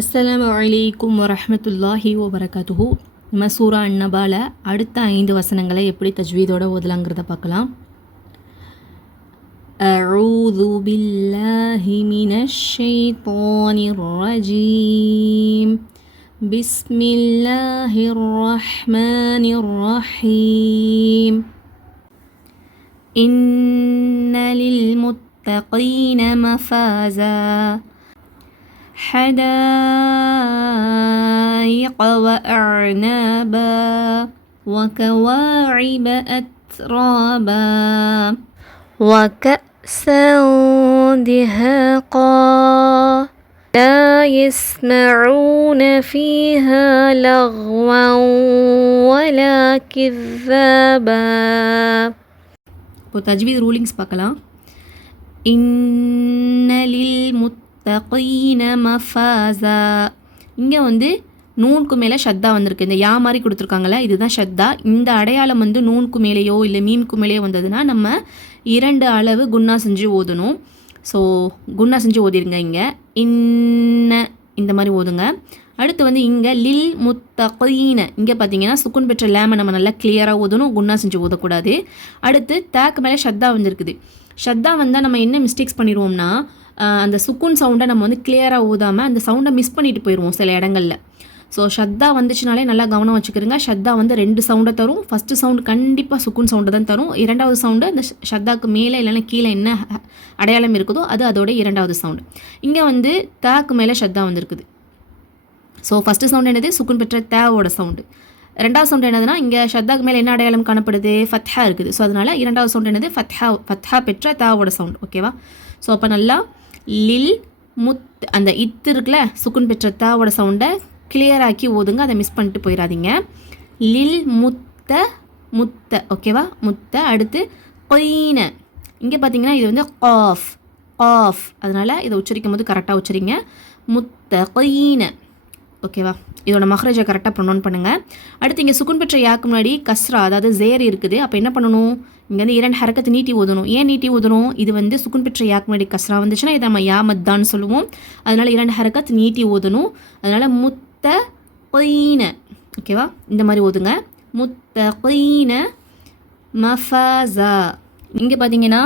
அஸ்ஸலாமு அலைக்கும் வரஹ்மத்துல்லாஹி வபரகாத்துஹு. நம்ம சூரா அன்னபால அடுத்த 5 வசனங்களை எப்படி தஜ்வீதோட ஓதலாங்கிறத பார்க்கலாம். அஊது பில்லாஹி மினஷ் ஷைத்தானிர் ரஜீம். பிஸ்மில்லாஹிர் ரஹ்மானிர் ரஹீம். இன்ன லில் முத்தகீன மஃபாஸா حدائق وأعنابا وكواعب أترابا وكأسا دهاقا لا يسمعون فيها لغوا ولا كذابا. இப்போ தஜ்வீத் ரூலிங்ஸ் பார்க்கலாம். இன்னலில் தகீன மஃபாஸா. இங்கே நூனுக்கு மேலே ஷத்தா வந்திருக்கு. இந்த யா மாதிரி கொடுத்துருக்காங்களே, இதுதான் ஷத்தா. இந்த அடையாளம் நூனுக்கு மேலேயோ இல்லை மீனுக்கு மேலேயோ வந்ததுன்னா நம்ம 2 அளவு குன்னா செஞ்சு ஓதணும். ஸோ குன்னா செஞ்சு ஓதிருங்க. இங்கே இந்த மாதிரி ஓதுங்க. அடுத்து இங்கே லில் முத்தகீன, இங்கே பார்த்தீங்கன்னா சுக்குன் பெற்ற லேமை நம்ம நல்லா கிளியராக ஓதணும், குன்னா செஞ்சு ஓதக்கூடாது. அடுத்து தாக்கு மேலே ஷத்தா வந்திருக்குது. ஷத்தா வந்தால் நம்ம என்ன மிஸ்டேக்ஸ் பண்ணிடுவோம்னா, அந்த சுக்குன் சவுண்டை நம்ம கிளியராக ஊதாமல் அந்த சவுண்டை மிஸ் பண்ணிட்டு போயிடுவோம் சில இடங்களில். ஸோ ஷத்தா வந்துச்சுனாலே நல்லா கவனம் வச்சுக்கிறோங்க. ஷத்தா 2 சவுண்டை தரும். ஃபஸ்ட்டு சவுண்டு கண்டிப்பாக சுக்குன் சவுண்டை தான் தரும். 2வது சவுண்டு அந்த ஷத்தாக்கு மேலே இல்லைன்னா கீழே என்ன அடையாளம் இருக்குதோ அது அதோட 2வது சவுண்டு. இங்கே தாக்கு மேலே ஷத்தா வந்திருக்குது. ஸோ ஃபஸ்ட்டு சவுண்டு என்னது? சுக்குன் பெற்ற தேவோட சவுண்டு. 2வது சவுண்டு என்னதுன்னா, இங்கே ஷத்தாக்கு மேலே என்ன அடையாளம் காணப்படுது? ஃபத்ஹா இருக்குது. ஸோ அதனால் 2வது சவுண்டு என்னது? ஃபத்ஹா பெற்ற தேவோட சவுண்டு. ஓகேவா? ஸோ அப்போ நல்லா லில் முத், அந்த இத்து இருக்குல்ல, சுக்குன் பெற்ற தாவோட சவுண்டை கிளியராக்கி ஓதுங்க. அதை மிஸ் பண்ணிட்டு போயிடாதீங்க. லில் முத்த. ஓகேவா? முத்த. அடுத்து கொயின. இங்கே பார்த்தீங்கன்னா இது காஃப். அதனால் இதை உச்சரிக்கும் போது கரெக்டாக உச்சரிங்க. முத்த கொயின. ஓகேவா? இதோட மஹ்ரஜை கரெக்டாக ப்ரொனவுன் பண்ணுங்கள். அடுத்து இங்கே சுக்குன் பெற்ற யாக்கு முன்னாடி கஸ்ரா, அதாவது ஜேர் இருக்குது. அப்போ என்ன பண்ணணும்? இங்கே 2 ஹரக்கத்து நீட்டி ஓதணும். ஏன் நீட்டி ஓதணும்? இது சுக்குன் பெற்ற யாக்கு முன்னாடி கஸ்ரா வந்துச்சுன்னா இதை நம்ம யா மத்தான்னு சொல்லுவோம். அதனால் 2 ஹரக்கத்து நீட்டி ஓதணும். அதனால் முத்த கொயின. ஓகேவா? இந்த மாதிரி ஓதுங்க. முத்த கொயின மஃபாஸா. இங்கே பார்த்தீங்கன்னா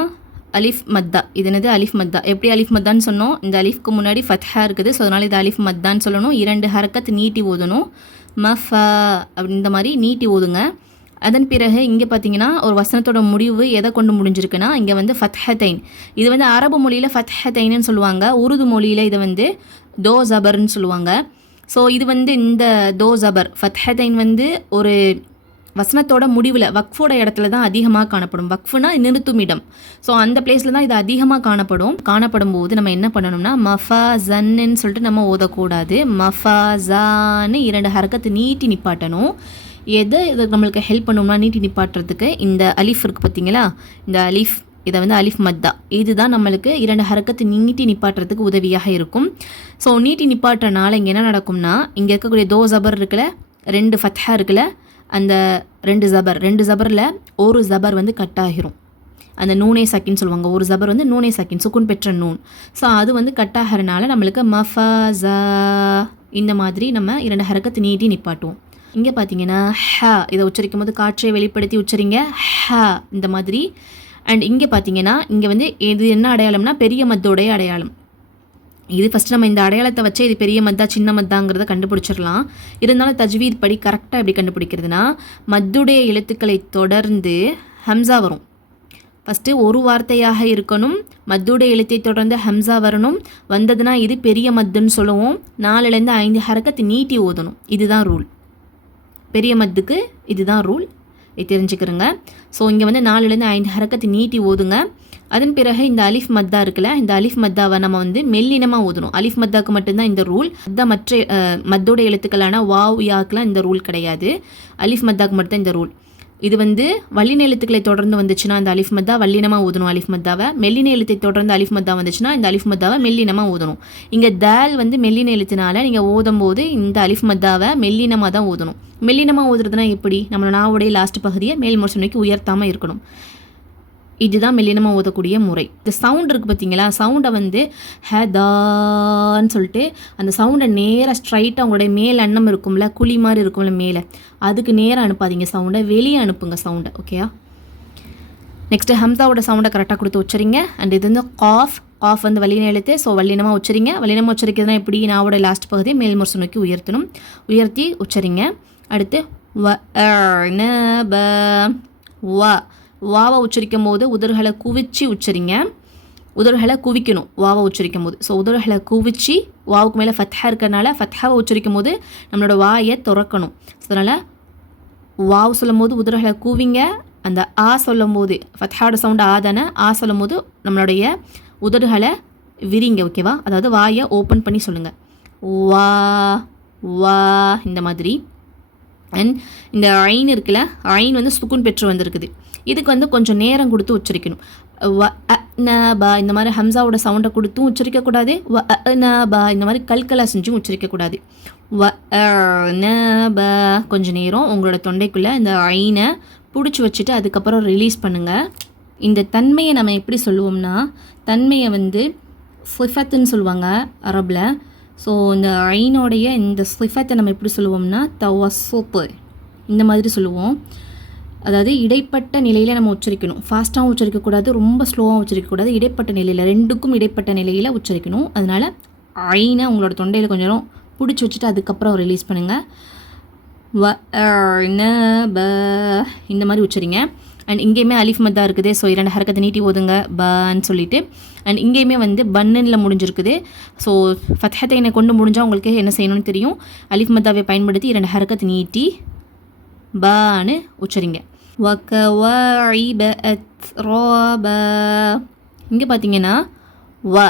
அலிஃப் மத்தா. இது என்னது? அலிஃப் மத்தா. எப்படி அலிஃப் மத்தான்னு சொன்னோம்? இந்த அலிஃப்க்கு முன்னாடி ஃபத்ஹா இருக்குது. ஸோ அதனால் இது அலிஃப் மத்தான்னு சொல்லணும். 2 ஹரக்கத்து நீட்டி ஓதணும். மஃபா அப்படி இந்த மாதிரி நீட்டி ஓதுங்க. அதன் பிறகு இங்கே பார்த்தீங்கன்னா ஒரு வசனத்தோட முடிவு எதை கொண்டு முடிஞ்சிருக்குன்னா, இங்கே ஃபத்ஹத்தைன். இது அரபு மொழியில் ஃபத்ஹத்தைன்னு சொல்லுவாங்க. உருது மொழியில் இதை தோ ஜபர்ன்னு சொல்லுவாங்க. ஸோ இது இந்த தோ ஜபர் ஃபத்ஹத்தைன் ஒரு வசனத்தோட முடிவில் வக்ஃபோட இடத்துல தான் அதிகமாக காணப்படும். வக்ஃபுனா நிறுத்தும் இடம். ஸோ அந்த பிளேஸில் தான் இது அதிகமாக காணப்படும் போது நம்ம என்ன பண்ணணும்னா, மஃபாஸன்னு சொல்லிட்டு நம்ம ஓதக்கூடாது. மஃபாஸான்னு 2 ஹரக்கத்து நீட்டி நிப்பாட்டணும். எது நம்மளுக்கு ஹெல்ப் பண்ணணும்னா நீட்டி நிப்பாட்டுறதுக்கு இந்த அலிஃப் இருக்குது பார்த்தீங்களா? இந்த அலிஃப், இதை அலிஃப் மத்தா, இதுதான் நம்மளுக்கு 2 ஹரக்கத்து நீட்டி நிப்பாட்டுறதுக்கு உதவியாக இருக்கும். ஸோ நீட்டி நிப்பாட்டுறனால இங்கே என்ன நடக்கும்னா, இங்கே இருக்கக்கூடிய தோ ஜபர் இருக்குல்ல, 2 ஃபத்ஹா இருக்குல்ல, அந்த 2 ஜபரில் ஒரு ஜபர் கட் ஆகிரும். அந்த நூனே சக்கின்னு சொல்லுவாங்க. ஒரு ஜபர் நூனே சக்கின், சுக்குன் பெற்ற நூன். ஸோ அது கட் ஆகிறனால நம்மளுக்கு மஃபாஸா இந்த மாதிரி நம்ம 2 ஹரக்கத்து நீட்டி நிப்பாட்டுவோம். இங்கே பார்த்தீங்கன்னா ஹ, இதை உச்சரிக்கும் போது காற்றை வெளிப்படுத்தி உச்சரிங்க. ஹ இந்த மாதிரி. அண்ட் இங்கே பார்த்தீங்கன்னா இங்கே இது என்ன அடையாளம்னா பெரிய மத்தோடைய அடையாளம். இது ஃபஸ்ட்டு நம்ம இந்த அடையாளத்தை வச்சு இது பெரிய மத்தா சின்ன மத்தாங்கிறத கண்டுபிடிச்சிடலாம். இருந்தாலும் தஜ்வீத் படி கரெக்டாக எப்படி கண்டுபிடிக்கிறதுனா, மத்துடைய எழுத்துக்களை தொடர்ந்து ஹம்சா வரும். ஃபஸ்ட்டு ஒரு வார்த்தையாக இருக்கணும். மத்துடைய எழுத்தை தொடர்ந்து ஹம்சா வரணும். வந்ததுன்னா இது பெரிய மத்துன்னு சொல்லுவோம். 4லேருந்து 5 ஹரக்கத்து நீட்டி ஓதணும். இதுதான் ரூல். பெரிய மத்துக்கு இதுதான் ரூல். இது தெரிஞ்சுக்கிறோங்க. ஸோ இங்கே 4லேருந்து 5 ஹரக்கத்து நீட்டி ஓதுங்க. அதன் பிறகு இந்த அலிஃப் மத்தா இருக்குல்ல, இந்த அலிஃப் மத்தாவை நம்ம மெல்லினமாக ஓதணும். அலிஃப் மத்தாக்கு மட்டும்தான் இந்த ரூல். அதுதான் மற்ற மத்தோட எழுத்துக்களான வாவ் யாக்கெலாம் இந்த ரூல் கிடையாது. அலிஃப் மத்தாக்கு மட்டும்தான் இந்த ரூல். இது வல்லின எழுத்துக்களை தொடர்ந்து வந்துச்சுன்னா இந்த அலிஃப் மத்தா வல்லினமாக ஓதணும். அலிஃப் மத்தாவை மெல்லின எழுத்தை தொடர்ந்து அலிஃப் மத்தா வந்துச்சுன்னா இந்த அலிஃப் மத்தாவை மெல்லினமாக ஓதணும். இங்கே தால் மெல்லின எழுத்துனால நீங்கள் ஓதும் போது இந்த அலிஃப் மத்தாவை மெல்லினமாக தான் ஓதணும். மெல்லினமாக ஓதுறதுனா எப்படி? நம்ம நாவுடைய லாஸ்ட் பகுதியை மேல் மோசம் நோக்கி உயர்த்தாமல் இருக்கணும். இதுதான் மெல்லினமாக ஓதக்கூடிய முறை. இந்த சவுண்ட் இருக்குது பார்த்தீங்களா, சவுண்டை வந்து ஹேதான்னு சொல்லிட்டு அந்த சவுண்டை நேராக ஸ்ட்ரைட்டாக உங்களுடைய மேல் அன்னம் இருக்கும்ல, குழி மாதிரி இருக்கும்ல மேலே, அதுக்கு நேராக அனுப்பாதீங்க சவுண்டை, வெளியே அனுப்புங்க சவுண்டை. ஓகேயா? நெக்ஸ்ட்டு ஹம்சாவோட சவுண்டை கரெக்டாக கொடுத்து உச்சரிங்க. அண்ட் இது வந்து காஃப். காஃப் வந்து வல்லின எழுத்து. ஸோ வல்லினமாக உச்சரிங்க. வல்லினமாக உச்சரிக்கிறதுனா எப்படி, நாவோட லாஸ்ட் பகுதியை மேல் முரசு நோக்கி உயர்த்தணும். உயர்த்தி உச்சரிங்க. அடுத்து வ ந ப வா. வாவை உச்சரிக்கும் போது உதடுகளை குவிச்சு உச்சரிங்க. உதடுகளை குவிக்கணும் வாவை உச்சரிக்கும் போது. ஸோ உதடுகளை குவிச்சு, வாவுக்கு மேலே ஃபத்ஹா இருக்கிறனால ஃபத்ஹாவை உச்சரிக்கும் போது நம்மளோட வாயை திறக்கணும். ஸோ அதனால் வாவ் சொல்லும் போது உதடுகளை கூவிங்க. அந்த ஆ சொல்லும் போது ஃபத்ஹாவோட சவுண்டு ஆ தானே, ஆ சொல்லும் போது நம்மளுடைய உதடுகளை விரிங்க. ஓகேவா? அதாவது வாயை ஓப்பன் பண்ணி சொல்லுங்கள். வா வா இந்த மாதிரி. அண்ட் இந்த ஐன் இருக்குல்ல, ஐன் வந்து சுக்குன் பெற்று வந்திருக்குது. இதுக்கு வந்து கொஞ்சம் நேரம் கொடுத்து உச்சரிக்கணும். வ அ ந பா இந்த மாதிரி ஹம்சாவோட சவுண்டை கொடுத்தும் உச்சரிக்கக்கூடாது. வ அ ந பா இந்த மாதிரி கல்கலா செஞ்சும் உச்சரிக்கக்கூடாது. வ அ ந பா கொஞ்சம் நேரம் உங்களோட தொண்டைக்குள்ளே இந்த ஐனை பிடிச்சி வச்சுட்டு அதுக்கப்புறம் ரிலீஸ் பண்ணுங்கள். இந்த தன்மையை நம்ம எப்படி சொல்லுவோம்னா, தன்மையை வந்து சிஃபத்துன்னு சொல்லுவாங்க அரபில். ஸோ இந்த ஐனோடைய இந்த சிஃபத்தை நம்ம எப்படி சொல்லுவோம்னா தவஸ்ஸுத் இந்த மாதிரி சொல்லுவோம். அதாவது இடைப்பட்ட நிலையில் நம்ம உச்சரிக்கணும். ஃபாஸ்ட்டாகவும் உச்சரிக்கக்கூடாது, ரொம்ப ஸ்லோவாகவும் உச்சரிக்கக்கூடாது. இடைப்பட்ட நிலையில், ரெண்டுக்கும் இடைப்பட்ட நிலையில் உச்சரிக்கணும். அதனால் ஐனை உங்களோட தொண்டையில் கொஞ்சம் நேரம் பிடிச்சி வச்சுட்டு அதுக்கப்புறம் ரிலீஸ் பண்ணுங்கள். வ ந ப இந்த மாதிரி உச்சரிங்க. அண்ட் இங்கேயுமே அலிஃப் மத்தா இருக்குது. ஸோ 2 ஹரக்கத்தை நீட்டி ஓதுங்க பான்னு சொல்லிட்டு. அண்ட் இங்கேயுமே வந்து பன்னில் முடிஞ்சிருக்குது. ஸோ ஃபத்ஹத்தைனை கொண்டு முடிஞ்சால் உங்களுக்கு என்ன செய்யணும்னு தெரியும். அலிஃப் மத்தாவை பயன்படுத்தி 2 ஹரக்கத்தை நீட்டி பான்னு உச்சரிங்க. வகவாஇப அத்ராபா. இங்கே பார்த்தீங்கன்னா வ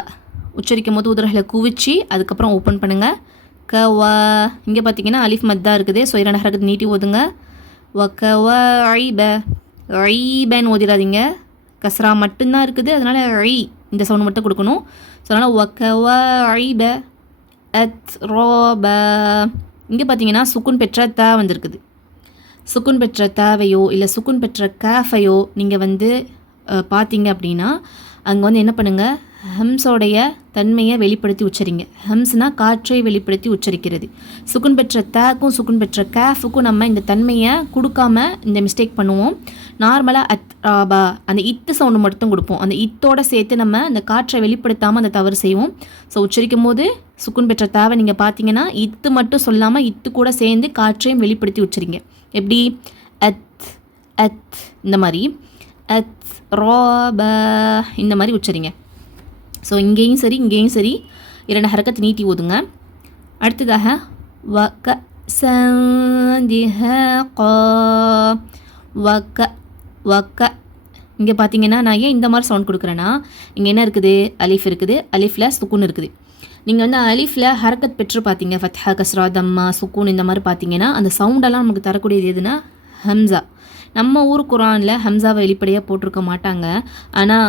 உச்சரிக்கும் போது உதடுகளை குவிச்சு அதுக்கப்புறம் ஓப்பன் பண்ணுங்கள். கவா. இங்கே பார்த்தீங்கன்னா அலிஃப் மத்தா இருக்குது. ஸோ 2 ஹரக்கத்தை நீட்டி ஓதுங்க. வகவாஇப. ஐபேன்னு ஓதிடாதீங்க, கஸ்ரா மட்டும்தான் இருக்குது. அதனால் ஐ இந்த சவுண்ட் மட்டும் கொடுக்கணும். ஸோ அதனால் வகவாஇப அத்ராபா. இங்கே பார்த்தீங்கன்னா சுக்குன் பெற்ற தா வந்திருக்குது. சுக்குன் பெற்ற தாவையோ இல்லை சுக்குன் பெற்ற காஃபையோ நீங்கள் வந்து பார்த்தீங்க அப்படின்னா அங்கே வந்து என்ன பண்ணுங்கள், ஹம்ஸோடைய தன்மையை வெளிப்படுத்தி உச்சரிங்க. ஹம்ஸ்னால் காற்றை வெளிப்படுத்தி உச்சரிக்கிறது. சுக்குன் பெற்ற தாக்கும் சுக்குன் பெற்ற காஃபுக்கும் நம்ம இந்த தன்மையை கொடுக்காம இந்த மிஸ்டேக் பண்ணுவோம். நார்மலாக அத்ராபா அந்த இத்து சவுண்டு மட்டும் கொடுப்போம். அந்த இத்தோடு சேர்த்து நம்ம அந்த காற்றை வெளிப்படுத்தாமல் அந்த தவறு செய்வோம். ஸோ உச்சரிக்கும் போது சுக்குன் பெற்ற தாவை நீங்கள் பார்த்தீங்கன்னா இத்து மட்டும் சொல்லாமல் இத்து கூட சேர்ந்து காற்றையும் வெளிப்படுத்தி உச்சரிங்க. எப்படி அத் அத் இந்த மாதிரி, அத் ராபா இந்த மாதிரி உச்சரிங்க. ஸோ இங்கேயும் சரி இங்கேயும் சரி 2 ஹரக்கத்தை நீட்டி ஓதுங்க. அடுத்ததாக வக சந்திஹகா. வக வக. இங்கே பார்த்தீங்கன்னா நான் ஏன் இந்த மாதிரி சவுண்ட் கொடுக்குறேன்னா, இங்கே என்ன இருக்குது, அலிஃப் இருக்குது, அலிஃபில் சுக்குன் இருக்குது. நீங்கள் வந்து அலிஃபில் ஹரக்கத் பெற்று பார்த்தீங்க, ஃபத்ஹா கஸ்ரா தம்மா சுக்கூன் இந்த மாதிரி பார்த்தீங்கன்னா அந்த சவுண்டெல்லாம் நமக்கு தரக்கூடியது எதுனா ஹம்சா. நம்ம ஊர் குரானில் ஹம்சாவை வெளிப்படையாக போட்டிருக்க மாட்டாங்க. ஆனால்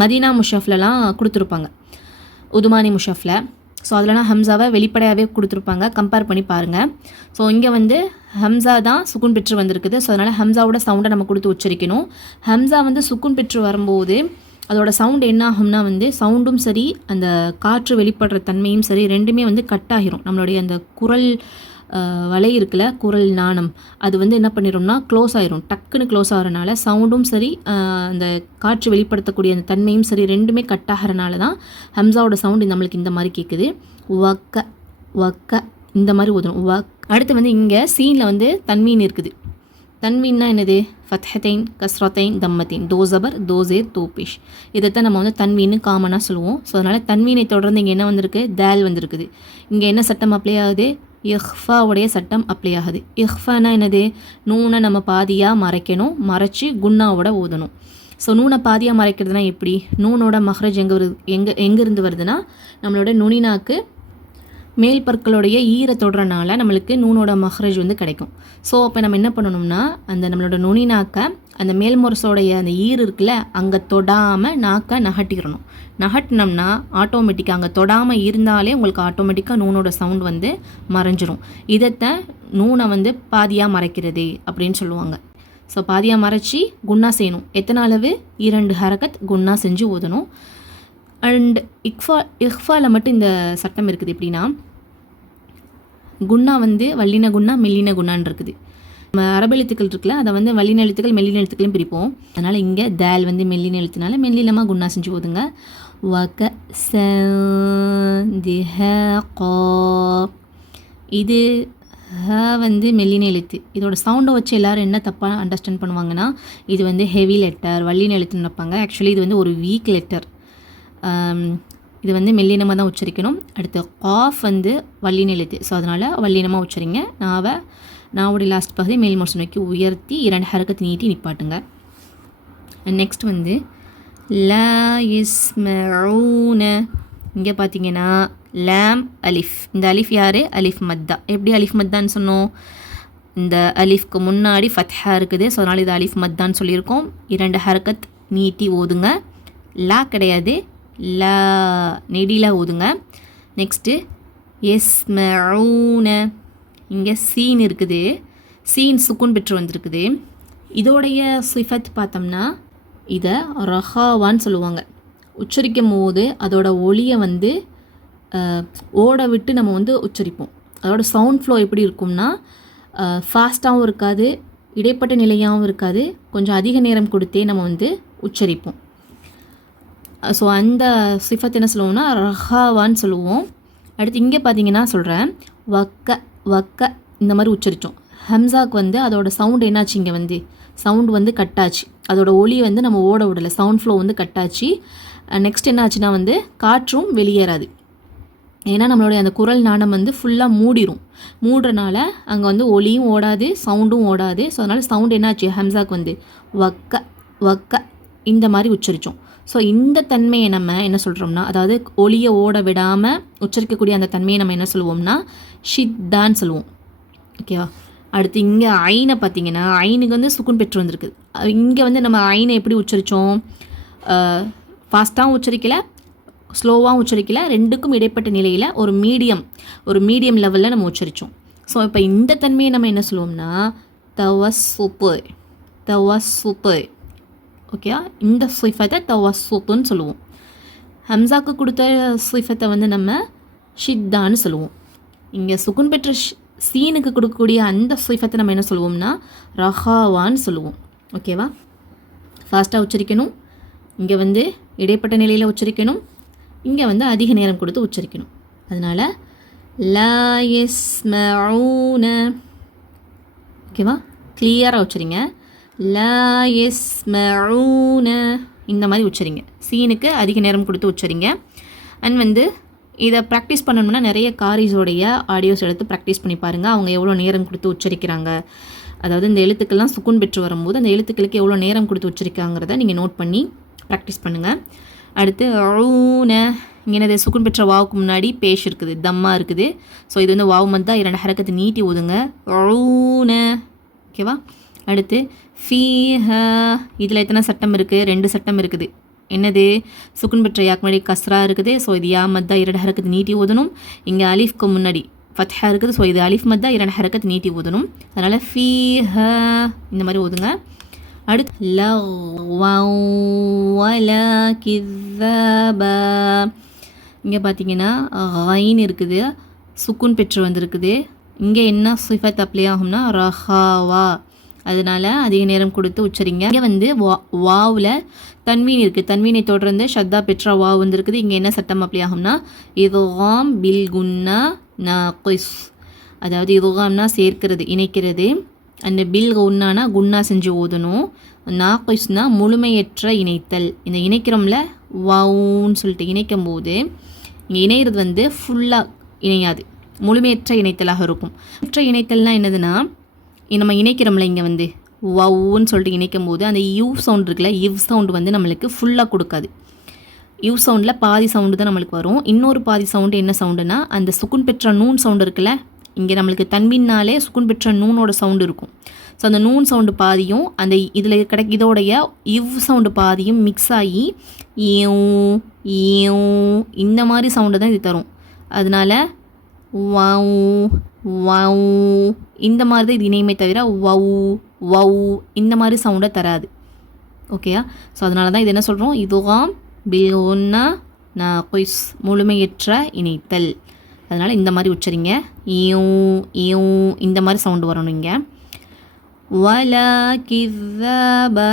மதீனா முஷஃப்லலாம் கொடுத்துருப்பாங்க, உதுமானி முஷஃபில். ஸோ அதிலலாம் ஹம்சாவை வெளிப்படையாகவே கொடுத்துருப்பாங்க. கம்பேர் பண்ணி பாருங்கள். ஸோ இங்கே வந்து ஹம்சா தான் சுக்குன் பெற்று வந்திருக்குது. ஸோ அதனால் ஹம்சாவோட சவுண்டை நம்ம கொடுத்து உச்சரிக்கணும். ஹம்சா வந்து சுக்குன் பெற்று வரும்போது அதோட சவுண்டு என்ன ஆகும்னா வந்து சவுண்டும் சரி அந்த காற்று வெளிப்படுற தன்மையும் சரி ரெண்டுமே வந்து கட் ஆகிரும். நம்மளுடைய அந்த குரல் வலை இருக்குல்ல, குரல் நாணம், அது வந்து என்ன பண்ணிடும்னா க்ளோஸ் ஆயிரும். டக்குன்னு க்ளோஸ் ஆகிறனால சவுண்டும் சரி அந்த காற்று வெளிப்படுத்தக்கூடிய அந்த தன்மையும் சரி ரெண்டுமே கட் ஆகிறனால தான் ஹம்சாவோட சவுண்டு நம்மளுக்கு இந்த மாதிரி கேட்குது. வக்க வக்க இந்த மாதிரி ஊதணும். அடுத்து வந்து இங்கே சீனில் வந்து தன்மீன் இருக்குது. தன்வீன்னா என்னது, ஃபத்ஹத்தைன் கஸ்ரத்தைன் தம்மத்தைன், தோசபர் தோசேர் தோபிஷ், இதைத்தான் நம்ம வந்து தன்வீன்னு காமனாக சொல்லுவோம். ஸோ அதனால் தன்வீனை தொடர்ந்து இங்கே என்ன வந்திருக்கு, தால் வந்திருக்குது. இங்கே என்ன சட்டம் அப்ளை ஆகுது, இஹ்ஃபாவுடைய சட்டம் அப்ளை ஆகுது. இஹ்ஃபானா என்னது, நூனை நம்ம பாதியாக மறைக்கணும், மறைச்சி குன்னாவோட ஓதணும். ஸோ நூனை பாதியாக மறைக்கிறதுனா எப்படி, நூனோட மஹ்ரஜ் எங்கேருந்து வருதுன்னா நம்மளோட நுனினாக்கு மேல் பற்களுடைய ஈரை தொடுறனால நம்மளுக்கு நூனோட மஹ்ரஜ் வந்து கிடைக்கும். ஸோ அப்போ நம்ம என்ன பண்ணணும்னா அந்த நம்மளோட நுனி நாக்கை அந்த மேல் முரசோடைய அந்த ஈர் இருக்குல்ல அங்கே தொடாமல் நாக்கை நகட்டிடணும். நகட்டினோம்னா ஆட்டோமேட்டிக்காக அங்கே தொடாமல் இருந்தாலே உங்களுக்கு ஆட்டோமேட்டிக்காக நூனோட சவுண்ட் வந்து மறைஞ்சிரும். இதைத்தான் நூனை வந்து பாதியாக மறைக்கிறது அப்படின்னு சொல்லுவாங்க. ஸோ பாதியாக மறைச்சி குன்னா செய்யணும். எத்தனை அளவு? 2 ஹரக்கத் குன்னா செஞ்சு ஓதணும். அண்ட் இஹ்ஃபாவில் மட்டும் இந்த சட்டம் இருக்குது. எப்படின்னா குன்னா வந்து வல்லின குன்னா மெல்லின குன்னான்னு இருக்குது. நம்ம அரபு எழுத்துக்கள் இருக்குல்ல, அதை வந்து வல்லின எழுத்துக்கள் மெல்லின எழுத்துக்களையும் பிரிப்போம். அதனால் இங்கே தால் வந்து மெல்லின எழுத்துனால மெல்லினமாக குன்னா செஞ்சு ஓதுங்க. இது வந்து மெல்லின எழுத்து. இதோட சவுண்டை வச்சு எல்லோரும் என்ன தப்பாக அண்டர்ஸ்டாண்ட் பண்ணுவாங்கன்னா, இது வந்து ஹெவி லெட்டர் வல்லின எழுத்துன்னு நினைப்பாங்க. ஆக்சுவலி இது வந்து ஒரு வீக் லெட்டர். இது வந்து மெல்லினமாக தான் உச்சரிக்கணும். அடுத்து காஃப் வந்து வல்லின எழுத்து. ஸோ அதனால் வல்லினமாக உச்சரிங்க. நாவுடைய லாஸ்ட் பகுதி மேல் மோசம் நோக்கி உயர்த்தி 2 ஹரக்கத்து நீட்டி நிப்பாட்டுங்க. நெக்ஸ்ட் வந்து லா யஸ்மஊன. இங்கே பார்த்தீங்கன்னா லாம் அலிஃப். இந்த அலிஃப் யார்? அலிஃப் மத்தா. எப்படி அலிஃப் மத்தான்னு சொன்னோம்? இந்த அலிஃப்க்கு முன்னாடி ஃபத்ஹா இருக்குது. ஸோ அதனால் இது அலிஃப் மத்தான்னு சொல்லியிருக்கோம். 2 ஹரக்கத் நீட்டி ஓதுங்க. லா கிடையாது, லா நெடிலா ஓதுங்க. நெக்ஸ்ட்டு யஸ்மஊன. இங்கே சீன் இருக்குது. சீன் சுக்குன் பெற்று வந்திருக்குது. இதோடைய சிஃபத் பார்த்தோம்னா இதை ரஹாவான்னு சொல்லுவாங்க. உச்சரிக்கும் போது அதோட ஒளியை வந்து ஓட விட்டு நம்ம வந்து உச்சரிப்போம். அதோட சவுண்ட் ஃப்ளோ எப்படி இருக்கும்னா ஃபாஸ்ட்டாகவும் இருக்காது, இடைப்பட்ட நிலையாகவும் இருக்காது, கொஞ்சம் அதிக நேரம் கொடுத்தே நம்ம வந்து உச்சரிப்போம். ஸோ அந்த சிஃபத் என்ன சொல்லுவோம்னா ரஹாவான்னு சொல்லுவோம். அடுத்து இங்கே பார்த்தீங்கன்னா சொல்கிறேன், வக்க இந்த மாதிரி உச்சரித்தோம். ஹம்சாக்கு வந்து அதோட சவுண்டு என்னாச்சு? இங்கே வந்து சவுண்டு வந்து கட்டாச்சு. அதோட ஒளி வந்து நம்ம ஓட விடலை, சவுண்ட் ஃப்ளோ வந்து கட்டாச்சு. நெக்ஸ்ட் என்ன ஆச்சுன்னா வந்து காற்றும் வெளியேறாது. ஏன்னா நம்மளுடைய அந்த குரல் நாணம் வந்து ஃபுல்லாக மூடுறனால அங்கே வந்து ஒளியும் ஓடாது, சவுண்டும் ஓடாது. ஸோ அதனால் சவுண்ட் என்னாச்சு? ஹம்சாக்கு வந்து வக்க இந்த மாதிரி உச்சரித்தோம். ஸோ இந்த தன்மையை நம்ம என்ன சொல்கிறோம்னா, அதாவது ஒளியை ஓட விடாமல் உச்சரிக்கக்கூடிய அந்த தன்மையை நம்ம என்ன சொல்லுவோம்னா ஷித்தான்னு சொல்லுவோம். ஓகேவா? அடுத்து இங்கே ஐனை பார்த்தீங்கன்னா ஐனுக்கு வந்து சுக்குன் பெற்று வந்திருக்கு. இங்கே வந்து நம்ம ஐனை எப்படி உச்சரித்தோம்? ஃபாஸ்ட்டாகவும் உச்சரிக்கலை, ஸ்லோவாகவும் உச்சரிக்கலை, ரெண்டுக்கும் இடைப்பட்ட நிலையில் ஒரு மீடியம் லெவலில் நம்ம உச்சரித்தோம். ஸோ இப்போ இந்த தன்மையை நம்ம என்ன சொல்லுவோம்னா தவஸ்ஸுத். ஓகேவா? இந்த சிஃபத்தை தவஸ்ஸுத்துன்னு சொல்லுவோம். ஹம்சாக்கு கொடுத்த சிஃபத்தை வந்து நம்ம ஷித்தான்னு சொல்லுவோம். இங்கே சுக்குன் பெற்ற சீனுக்கு கொடுக்கக்கூடிய அந்த சிஃபத்தை நம்ம என்ன சொல்லுவோம்னா ரஹாவான்னு சொல்லுவோம். ஓகேவா? ஃபாஸ்ட்டாக உச்சரிக்கணும், இங்கே வந்து இடைப்பட்ட நிலையில் உச்சரிக்கணும், இங்கே வந்து அதிக நேரம் கொடுத்து உச்சரிக்கணும். அதனால் லா யஸ்மஊன. ஓகேவா? கிளியராக உச்சரிங்க. லா யஸ்மஊன இந்த மாதிரி உச்சரிங்க. சீனுக்கு அதிக நேரம் கொடுத்து உச்சரிங்க. அண்ட் வந்து இதை ப்ராக்டிஸ் பண்ணணும்னா நிறைய காரிஸோடைய ஆடியோஸ் எடுத்து ப்ராக்டிஸ் பண்ணி பாருங்கள். அவங்க எவ்வளோ நேரம் கொடுத்து உச்சரிக்கிறாங்க, அதாவது இந்த எழுத்துக்கள்லாம் சுக்குன் பெற்று வரும்போது அந்த எழுத்துக்களுக்கு எவ்வளோ நேரம் கொடுத்து உச்சரிக்காங்கிறத நீங்கள் நோட் பண்ணி ப்ராக்டிஸ் பண்ணுங்கள். அடுத்து ஊன. இங்கே என்னது? சுக்குன் பெற்ற வாவுக்கு முன்னாடி பேஷ் இருக்குது, தம்மா இருக்குது. ஸோ இது வந்து வாவு மத்தா 2 ஹரக்கத்தை நீட்டி ஓதுங்க. ஊன. ஓகேவா? அடுத்து ஃபீஹா. இதில் எத்தனை சட்டம் இருக்குது? 2 சட்டம் இருக்குது. என்னது? சுக்குன் பெற்ற யாக்கு முன்னாடி கஸ்ரா இருக்குது. ஸோ இது யா மத்தா 2 ஹரக்கத்து நீட்டி ஓதணும். இங்கே அலிஃப்க்கு முன்னாடி ஃபத்ஹா இருக்குது. ஸோ இது அலிஃப் மத்தா 2 ஹரக்கத்து நீட்டி ஓதணும். அதனால் ஃபீஹா இந்த மாதிரி ஓதுங்க. அடுத்து லவலா கிஸபா. இங்கே பார்த்தீங்கன்னா ஐன் இருக்குது, சுக்குன் பெற்று வந்திருக்குது. இங்கே என்ன சிஃபத் அப்ளை ஆகும்னா ரஹாவா. அதனால் அதிக நேரம் கொடுத்து உச்சரிங்க. இங்கே வந்து வாவில் தன்வீன் இருக்குது, தன்வீனை தொடர்ந்து ஷத்தா பெற்ற வாவ் வந்துருக்குது. இங்கே என்ன சட்டம் அப்ளை ஆகும்னா இதுகாம் பில் குன்னா நாகிஸ். அதாவது இதுகாம்னா சேர்க்கிறது, இணைக்கிறது. அந்த பில் குன்னானா குன்னா செஞ்சு ஓதணும். நாகிஸ்னா முழுமையற்ற இணைத்தல். இந்த இணைக்கிறோம்ல வாவுன்னு சொல்லிட்டு இணைக்கும் போது இங்கே இணைகிறது வந்து ஃபுல்லாக இணையாது, முழுமையற்ற இணைத்தலாக இருக்கும். மற்ற இணைத்தல்னால் என்னதுன்னா, நம்ம இணைக்கிறோம்ல இங்கே வந்து வவுன்னு சொல்லிட்டு இணைக்கும் போது அந்த யூ சவுண்ட் இருக்குல்ல, இவ் சவுண்டு வந்து நம்மளுக்கு ஃபுல்லாக கொடுக்காது. யூ சவுண்டில் பாதி சவுண்டு தான் நம்மளுக்கு வரும். இன்னொரு பாதி சவுண்டு என்ன சவுண்டுனா அந்த சுக்குன் பெற்ற நூன் சவுண்டு இருக்குல்ல, இங்கே நம்மளுக்கு தன்பின்னாலே சுக்குன் பெற்ற நூனோட சவுண்டு இருக்கும். ஸோ அந்த நூன் சவுண்டு பாதியும் அந்த இதில் இதோடைய இவ் சவுண்டு பாதியும் மிக்ஸ் ஆகி இந்த மாதிரி சவுண்டு தான் இது தரும். அதனால் வவு வவு இந்த மாதிரி தான் இது இணையுமே தவிர வவு வவ் இந்த மாதிரி சவுண்டை தராது. ஓகேயா? ஸோ அதனால தான் இது என்ன சொல்கிறோம், இதுகாம் பில்குன்னா நாகிஸ் முழுமையற்ற இணைத்தல். அதனால் இந்த மாதிரி உச்சரிங்க. ஈயூ ஈயூ இந்த மாதிரி சவுண்டு வரணும் இங்கே. வலா கிஸ்ஸபா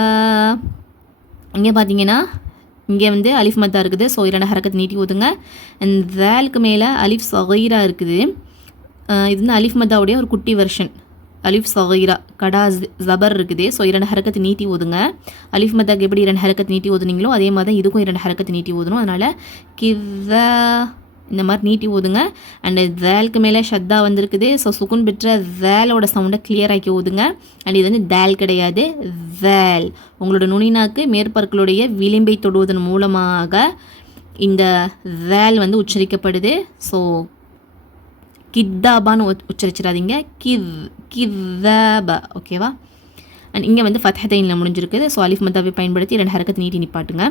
இங்கே பார்த்தீங்கன்னா இங்கே வந்து அலிஃப் மத்தா இருக்குது. ஸோ 2 ஹரக்கத்து நீட்டி ஊதுங்க. அண்ட் ஜாலுக்கு மேலே அலிஃப் சகீரா இருக்குது. இது வந்து அலிஃப் மத்தாவுடைய ஒரு குட்டி வெர்ஷன். அலிஃப் சகீரா கடா ஜபர் இருக்குது. ஸோ 2 ஹரக்கத்து நீட்டி ஊதுங்க. அலிஃப் மத்தாக்கு எப்படி 2 ஹரக்கத்து நீட்டி ஊதுனீங்களோ அதே மாதிரி தான் இதுக்கும் 2 ஹரக்கத்து நீட்டி ஊதணும். அதனால் கிஸ்ஸா இந்த மாதிரி நீட்டி ஊதுங்க. அண்டு ஜாலுக்கு மேலே ஷத்தா வந்திருக்குது. ஸோ சுகுன் பெற்ற ஜாலோட சவுண்டை கிளியராக்கி ஊதுங்க. அண்ட் இது வந்து தால் கிடையாது, ஜால். உங்களோட நுனிநாக்கு மேற்பற்களுடைய விளிம்பை தொடுவதன் மூலமாக இந்த ஜால் வந்து உச்சரிக்கப்படுது. ஸோ கித்தாபான்னு உச்சரிச்சிடாதீங்க, கித்தாபா. ஓகேவா? அண்ட் இங்கே வந்து ஃபத்ஹத்தைனில் முடிஞ்சிருக்குது. ஸோ அலிஃப் மத்தாவை பயன்படுத்தி 2 ஹரக்கத்து நீட்டி நிப்பாட்டுங்க.